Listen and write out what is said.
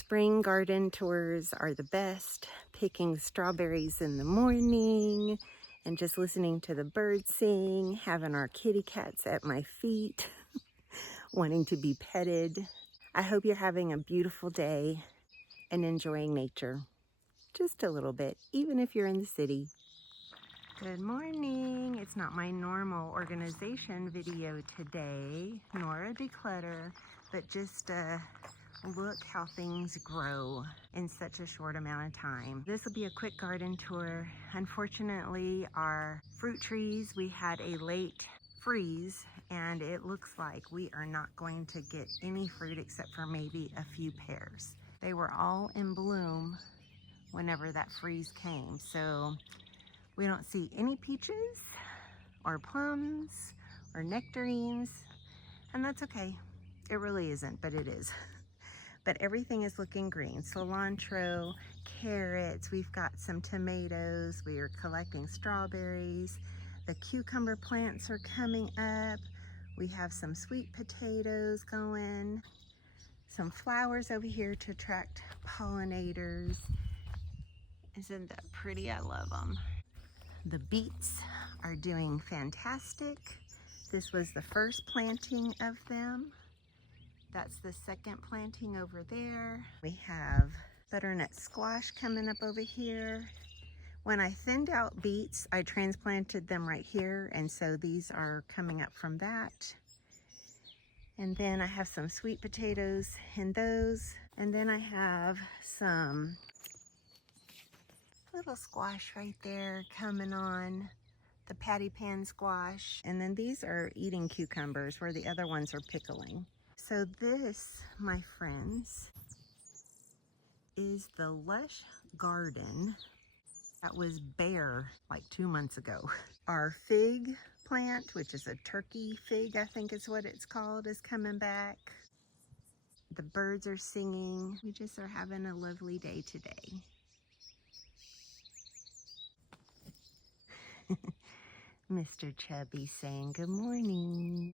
Spring garden tours are the best. Picking strawberries in the morning and just listening to the birds sing, having our kitty cats at my feet, wanting to be petted. I hope you're having a beautiful day and enjoying nature just a little bit, even if you're in the city. Good morning. It's not my normal organization video today, nor a declutter, but just look how things grow in such a short amount of time. This will be a quick garden tour. Unfortunately, our fruit trees, we had a late freeze and it looks like we are not going to get any fruit except for maybe a few pears. They were all in bloom whenever that freeze came, so we don't see any peaches or plums or nectarines, and that's okay. It really isn't, but it is. But everything is looking green. Cilantro, carrots, we've got some tomatoes, we are collecting strawberries. The cucumber plants are coming up. We have some sweet potatoes going. Some flowers over here to attract pollinators. Isn't that pretty? I love them. The beets are doing fantastic. This was the first planting of them. That's the second planting over there. We have butternut squash coming up over here. When I thinned out beets, I transplanted them right here, and so these are coming up from that. And then I have some sweet potatoes in those. And then I have some little squash right there coming on, the patty pan squash. And then these are eating cucumbers where the other ones are pickling. So this, my friends, is the lush garden that was bare like 2 months ago. Our fig plant, which is a turkey fig, I think is what it's called, is coming back. The birds are singing. We just are having a lovely day today. Mr. Chubby saying good morning.